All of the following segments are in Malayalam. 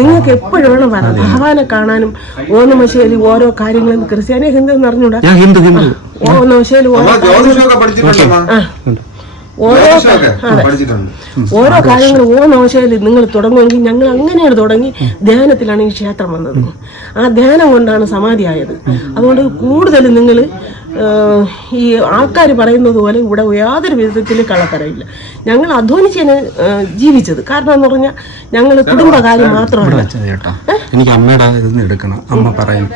നിങ്ങൾക്ക് എപ്പോഴും വേണം വരാം ഭഗവാനെ കാണാനും ഓണമശേലി ഓരോ കാര്യങ്ങളും ക്രിസ്ത്യാനി. ഹിന്ദു എന്ന് അറിഞ്ഞൂടാ? ഞാൻ ഹിന്ദു ഹിന്ദു. ഓണമശേലി ഓരോ ഓരോ ഓരോ കാര്യങ്ങൾ ഓണമശേലി നിങ്ങൾ തുടങ്ങുമെങ്കിൽ ഞങ്ങൾ അങ്ങനെയാണ് തുടങ്ങി ധ്യാനത്തിലാണ് ഈ ക്ഷേത്രം വന്നത്. ആ ധ്യാനം കൊണ്ടാണ് സമാധിയായത്. അതുകൊണ്ട് കൂടുതൽ നിങ്ങൾ ഈ ആൾക്കാർ പറയുന്നത് പോലെ ഇവിടെ യാതൊരു വിധത്തിൽ കള്ളത്തരമില്ല. ഞങ്ങൾ അധ്വാനിച്ചാണ് ജീവിച്ചത്. കാരണം എന്ന് പറഞ്ഞാൽ ഞങ്ങൾ കുടുംബകാര്യം മാത്രമല്ല. വെച്ചത് എനിക്ക് അമ്മയുടെ ഇതൊന്ന് എടുക്കണം. അമ്മ പറയും.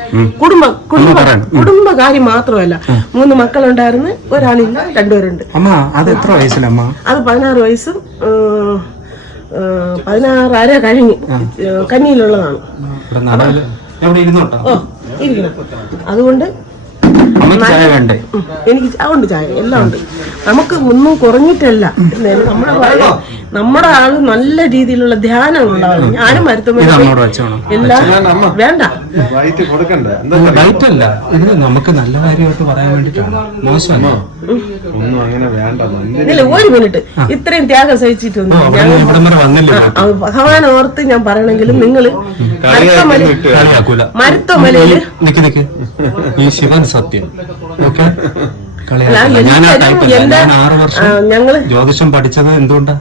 കുടുംബ കുടുംബ കുടുംബകാര്യം മാത്രമല്ല. മൂന്ന് മക്കളുണ്ടായിരുന്നു ഒരാളില്ല രണ്ടുപേരുണ്ട്. അമ്മ അത് എത്ര വയസ്സിലമ്മ അത് പതിനാറ് വയസ്സും പതിനാറര കഴിഞ്ഞ് കന്നിയിലുള്ളതാണ്. അതുകൊണ്ട് അമ്മയ്ക്ക് ചായ വേണ്ടേ ഉം, എനിക്ക് ഉണ്ട് ചായ. എല്ലാം ഉണ്ട്. നമുക്ക് ഒന്നും കുറഞ്ഞിട്ടല്ല. എന്നാലും നമ്മുടെ ആൾ നല്ല രീതിയിലുള്ള ധ്യാനമുള്ള ആൾ ഞാനും എല്ലാം അമ്മ. വേണ്ട. ഇത് നമുക്ക് നല്ല കാര്യമായിട്ട് പറയാൻ വേണ്ടിട്ടാണ് മോശമല്ല. ഒന്നും അങ്ങനെ വേണ്ട. നല്ല ഇല്ല ഒരു മിനിറ്റ്. ഇത്രയും ത്യാഗം സഹിച്ചിട്ടുണ്ട് ഭഗവാൻ ഓർത്ത് ഞാൻ പറയണെങ്കിലും നിങ്ങൾ മരുത്തമല കളിയാക്കൂല. നിക്ക് നിക്ക്. ഈ ശിവൻ സത്യം. ഓക്കെ? ഞാൻ ആറ് വർഷം ഞങ്ങൾ ജ്യോതിഷം പഠിച്ചത് എന്തുകൊണ്ടാ?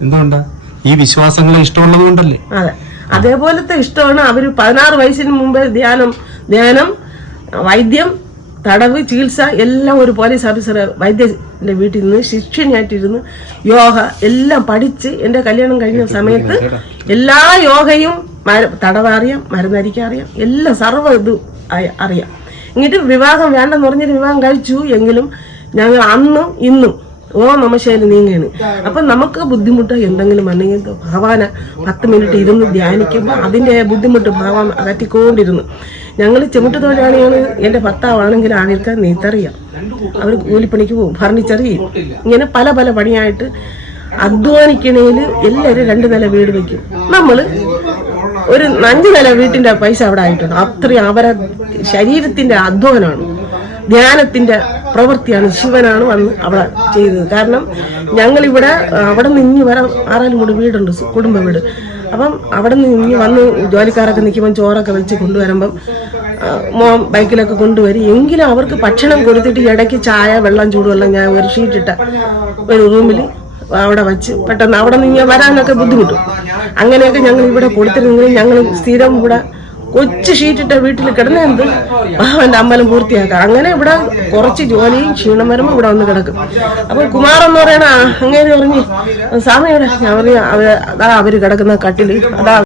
എന്തുകൊണ്ടാ? ഈ വിശ്വാസങ്ങളെ ഇഷ്ടമുള്ളത് കൊണ്ടല്ലേ? അതെ. അതേപോലത്തെ ഇഷ്ടമാണ് അവർ പതിനാറ് വയസ്സിന് മുമ്പേ ധ്യാനം ധ്യാനം വൈദ്യം തടവ് ചികിത്സ എല്ലാം ഒരു പോലീസ് ഓഫീസർ വൈദ്യന്റെ വീട്ടിൽ നിന്ന് ശിക്ഷനായിട്ടിരുന്ന് യോഗ എല്ലാം പഠിച്ച് എന്റെ കല്യാണം കഴിഞ്ഞ സമയത്ത് എല്ലാ യോഗയും തടവറിയാം തടവ് അറിയാം മരുന്നരിക്കാൻ അറിയാം എല്ലാം സർവ ഇത് അറിയാം. എന്നിട്ട് വിവാഹം വേണ്ടെന്ന് പറഞ്ഞിട്ട് വിവാഹം കഴിച്ചു എങ്കിലും ഞങ്ങൾ അന്നും ഇന്നും ഓ നമശേരി നീങ്ങാണ്. അപ്പൊ നമുക്ക് ബുദ്ധിമുട്ട് എന്തെങ്കിലും വന്നെങ്കിൽ ഭാവാന പത്ത് മിനിറ്റ് ഇരുന്ന് ധ്യാനിക്കുമ്പോൾ അതിന്റെ ബുദ്ധിമുട്ട് ഭഗവാൻ അകറ്റിക്കൊണ്ടിരുന്നു. ഞങ്ങൾ ചുമട്ട് തൊഴിലാളിയാണ്. എന്റെ ഭർത്താവാണെങ്കിൽ ആൾക്ക് നെയ്ത്തറിയാം അവർ കൂലിപ്പണിക്ക് പോകും ഫർണിച്ചർ ചെയ്യും ഇങ്ങനെ പല പല പണിയായിട്ട് അധ്വാനിക്കണേൽ എല്ലാവരും രണ്ട് നില വീട് വെക്കും. നമ്മൾ ഒരു അഞ്ച് നില വീട്ടിന്റെ പൈസ അവിടെ ആയിട്ടുണ്ട്. അത്രയും അവരെ ശരീരത്തിന്റെ അധ്വാനമാണ്. ധ്യാനത്തിന്റെ പ്രവൃത്തിയാണ്. ശിവനാണ് വന്ന് അവിടെ ചെയ്തത്. കാരണം ഞങ്ങളിവിടെ അവിടെ നിന്ന് ഇനി വരാൻ ആറാലും കൂടി വീടുണ്ട് കുടുംബ വീട്. അപ്പം അവിടെ നിന്ന് ഇനി വന്ന് ജോലിക്കാരൊക്കെ നിൽക്കുമ്പോൾ ചോറൊക്കെ വെച്ച് കൊണ്ടുവരുമ്പം മോം ബൈക്കിലൊക്കെ കൊണ്ടുവരും. എങ്കിലും അവർക്ക് ഭക്ഷണം കൊടുത്തിട്ട് ഇടയ്ക്ക് ചായ വെള്ളം ചൂടുവെള്ളം ഞാൻ ഒരു ഷീറ്റിട്ട ഒരു റൂമിൽ അവിടെ വച്ച് പെട്ടെന്ന് അവിടെ നിന്ന് വരാനൊക്കെ ബുദ്ധിമുട്ടും. അങ്ങനെയൊക്കെ ഞങ്ങൾ ഇവിടെ കൊടുത്തിരുന്നെങ്കിൽ ഞങ്ങൾ സ്ഥിരം ഇവിടെ കൊച്ചു ഷീറ്റിട്ട വീട്ടിൽ കിടന്ന എന്ത്? അവന്റെ അമ്പലം പൂർത്തിയാക്കാം. അങ്ങനെ ഇവിടെ കുറച്ച് ജോലിയും ക്ഷീണം വരുമ്പോൾ ഇവിടെ വന്ന് കിടക്കും. അപ്പൊ കുമാർ എന്ന് പറയണ അങ്ങനെ പറഞ്ഞ് സ്വാമിയുടെ ഞാൻ പറഞ്ഞു അതാ അവർ കിടക്കുന്ന കട്ടിൽ അതാ